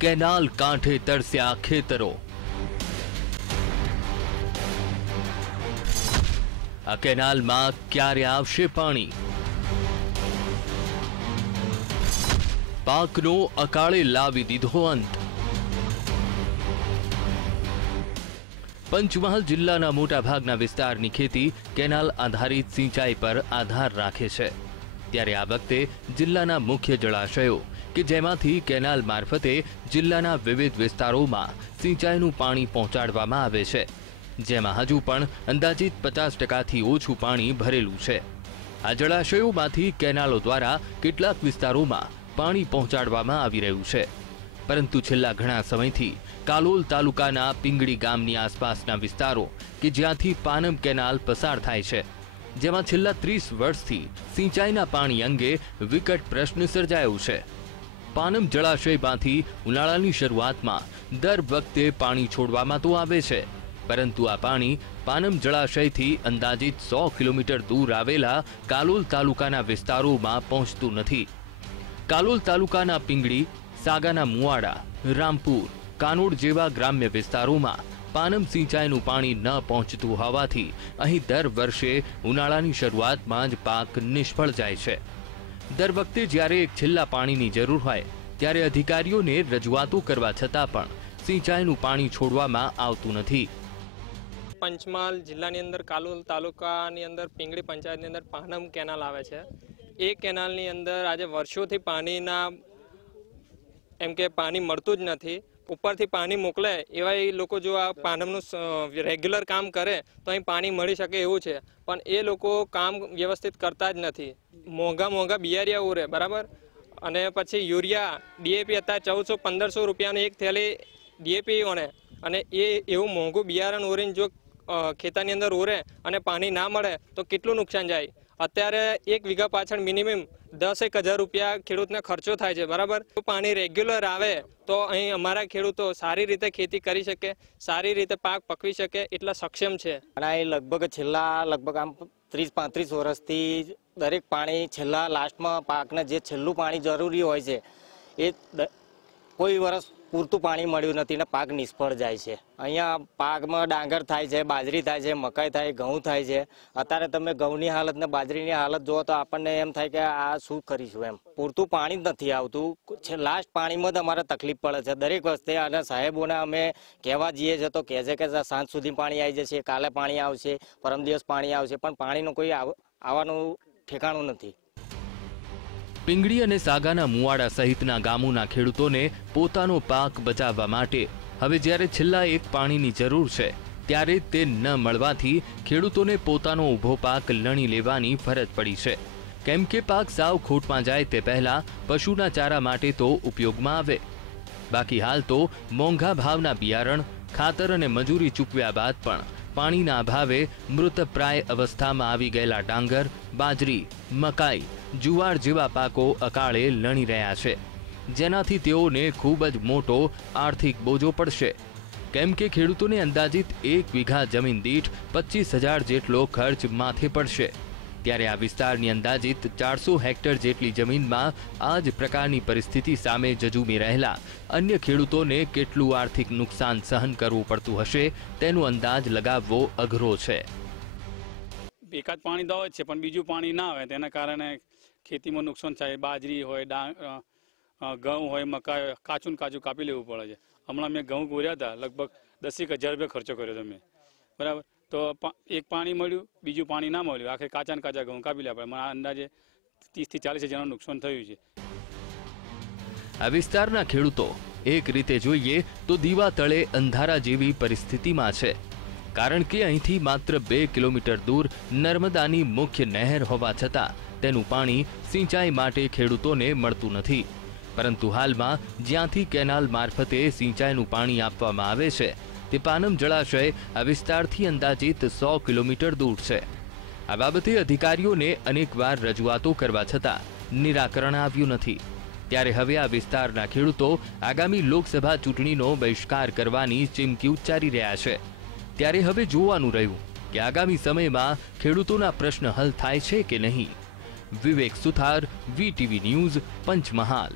Canal કાંઠે તરસ્યા ખેતરો. આ કેનાલમાં ક્યારે આવશે પાણી? પાકનો અકાળે લાવી દીધો અંત. પંચમહાલ જિલ્લાના મોટાભાગના વિસ્તારની ખેતી કેનાલ આધારિત સિંચાઈ પર આધાર રાખે છે. ત્યારે આ વખતે જિલ્લાના મુખ્ય જળાશયો કે જેમાંથી કેનાલ મારફતે જિલ્લાના વિવિધ વિસ્તારોમાં સિંચાઈનું પાણી પહોંચાડવામાં આવે છે. જેમાં હજુ પણ અંદાજિત પચાસ ટકાથી ઓછું પાણી ભરેલું છે. આ જળાશયોમાંથી કેનાલો દ્વારા કેટલાક વિસ્તારોમાં પાણી પહોંચાડવામાં આવી રહ્યું છે. પરંતુ છેલ્લા ઘણા સમયથી કાલોલ તાલુકાના પિંગળી ગામની આસપાસના વિસ્તારો કે જ્યાંથી પાનમ કેનાલ પસાર થાય છે, જેમાં છેલ્લા ત્રીસ વર્ષથી સિંચાઈના પાણી અંગે વિકટ પ્રશ્ન સર્જાયો છે. પાનમ જળાશયમાંથી ઉનાળાની શરૂઆતમાં દર વખતે પાણી છોડવામાં તો આવે છે, પરંતુ આ પાણી પાનમ જળાશયથી અંદાજિત સો કિલોમીટર દૂર આવેલા કાલોલ તાલુકાના વિસ્તારોમાં પહોંચતું નથી. કાલોલ તાલુકાના પિંગળી, સાગાના મુવાડા, રામપુર, કાનોડ જેવા ગ્રામ્ય વિસ્તારોમાં પાનમ સિંચાઈનું પાણી ન પહોંચતું હોવાથી અહીં દર વર્ષે ઉનાળાની શરૂઆતમાં જ પાક નિષ્ફળ જાય છે. દર વખતે જ્યારે એક છેલ્લા પાણીની જરૂર હોય, ત્યારે અધિકારીઓને રજૂઆતો કરવા છતાં પણ સિંચાઈનું પાણી છોડવામાં આવતું નથી. પંચમહાલ જિલ્લાની અંદર કાલોલ તાલુકાની અંદર પિંગળી પંચાયતની અંદર પાનમ કેનાલ આવે છે. એ કેનાલની અંદર આજે વર્ષોથી પાણીના, એમ કે પાણી મળતું જ નથી. ઉપરથી પાણી મોકલે એવા એ લોકો જો આ પાનમનું રેગ્યુલર કામ કરે, તો અહીં પાણી મળી શકે એવું છે. પણ એ લોકો કામ વ્યવસ્થિત કરતા જ નથી. મોંઘા મોંઘા બિયારિયા ઉરે, બરાબર? અને પછી યુરિયા ડીએપી હતા ચૌદસો પંદરસો રૂપિયાની એક થેલી ડીએપી ઓને અને એ એવું મોંઘું બિયારણ ઓરીને જો ખેતરની અંદર ઓરે અને પાણી ના મળે, તો કેટલું નુકસાન જાય? અત્યારે એક વીઘા પાછળ મિનિમમ દસ એક હજાર રૂપિયા ખેડૂતને ખર્ચો થાય છે, બરાબર? પાણી રેગ્યુલર આવે, તો અહીં અમારા ખેડૂતો સારી રીતે ખેતી કરી શકે, સારી રીતે પાક પકવી શકે એટલા સક્ષમ છે. અને લગભગ છેલ્લા લગભગ આમ ત્રીસ પાંત્રીસ વર્ષથી દરેક પાણી છેલ્લા લાસ્ટમાં પાકને જે છેલ્લું પાણી જરૂરી હોય છે, એ કોઈ વર્ષ પૂરતું પાણી મળ્યું નથી ને પાક નિષ્ફળ જાય છે. અહીંયા પાકમાં ડાંગર થાય છે, બાજરી થાય છે, મકાઈ થાય, ઘઉં થાય છે. અત્યારે તમે ઘઉંની હાલત ને બાજરીની હાલત જુઓ તો આપણને એમ થાય કે આ શું કરીશું એમ. પૂરતું પાણી જ નથી આવતું. છે લાસ્ટ પાણીમાં જ અમારે તકલીફ પડે છે. દરેક વખતે અને સાહેબોને અમે કહેવા જઈએ છીએ તો કહે છે કે સાંજ સુધી પાણી આવી જશે, કાલે પાણી આવશે, પરમ દિવસ પાણી આવશે. પણ પાણીનું કોઈ આવ- આવવાનું ઠેકાણું નથી. પિંગળી અને સાગાના મુવાડા સહિતના ગામોના ખેડૂતોને પોતાનો પાક બચાવવા માટે હવે જ્યારે છેલ્લા એક પાણીની જરૂર છે, ત્યારે તે ન મળવાથી ખેડૂતોને પોતાનો ઊભો પાક લણી લેવાની ફરજ પડી છે. કેમ કે પાક સાવ ખોટમાં જાય તે પહેલા પશુના ચારા માટે તો ઉપયોગમાં આવે. બાકી હાલ તો મોંઘા ભાવના બિયારણ, ખાતર અને મજૂરી ચૂકવ્યા બાદ પણ પાણીના અભાવે મૃતપ્રાય અવસ્થામાં આવી ગયેલા ડાંગર, બાજરી, મકાઈ જુવાર જેવા પાકો અકાળે લણી રહ્યા છે. જેનાથી તેઓને ખૂબ જ મોટો આર્થિક બોજો પડશે. કેમ કે ખેડૂતોને અંદાજિત એક વીઘા જમીન દીઠ પચીસ હજાર જેટલો ખર્ચ માથે પડશે. ત્યારે આ વિસ્તારની અંદાજિત ચારસો હેક્ટર જેટલી જમીનમાં આ જ પ્રકારની પરિસ્થિતિ સામે જજુમી રહેલા અન્ય ખેડૂતોને કેટલું આર્થિક નુકસાન સહન કરવું પડતું હશે તેનો અંદાજ લગાવવો અઘરો છે. એકાદ પાણી દવા છે પણ બીજું પાણી ના આવે. તેના કારણે ખેતીમાં નુકસાન થાય. બાજરી હોય અ, ઘઉં હોય મકાઈ કાચું ને કાચું કાપી લેવું પડે છે. હમણાં મેં ઘઉં ગોર્યા હતા લગભગ દસેક હજાર રૂપિયા ખર્ચો કર્યો હતો મેં. બરાબર? તો એક પાણી મળ્યું બીજું પાણી ના મળ્યું. આખરે કાચા ને કાચા ઘઉં કાપી લેવા પડે. મને અંદાજે ત્રીસથી ચાલીસ હજારનું નુકસાન થયું છે. આ વિસ્તારના ખેડૂતો એક રીતે જોઈએ તો દીવા તળે અંધારા જેવી પરિસ્થિતિમાં છે. કારણ કે અહીંથી માત્ર બે કિલોમીટર દૂર નર્મદાની મુખ્ય નહેર હોવા છતાં તેનું પાણી સિંચાઈ માટે ખેડૂતોને મળતું નથી. પરંતુ હાલમાં જ્યાંથી કેનાલ મારફતે સિંચાઈનું પાણી આપવામાં આવે છે, તે પાનમ જળાશય આ વિસ્તારથી અંદાજિત સો કિલોમીટર દૂર છે. આ બાબતે અધિકારીઓને અનેકવાર રજૂઆતો કરવા છતાં નિરાકરણ આવ્યું નથી. ત્યારે હવે આ વિસ્તારના ખેડૂતો આગામી લોકસભા ચૂંટણીનો બહિષ્કાર કરવાની ચીમકી ઉચ્ચારી રહ્યા છે. ત્યારે હવે જોવાનું રહ્યું કે આગામી સમયમાં ખેડૂતોના પ્રશ્ન હલ થાય છે કે નહીં. Vivek Suthar VTV news, Panchmahal.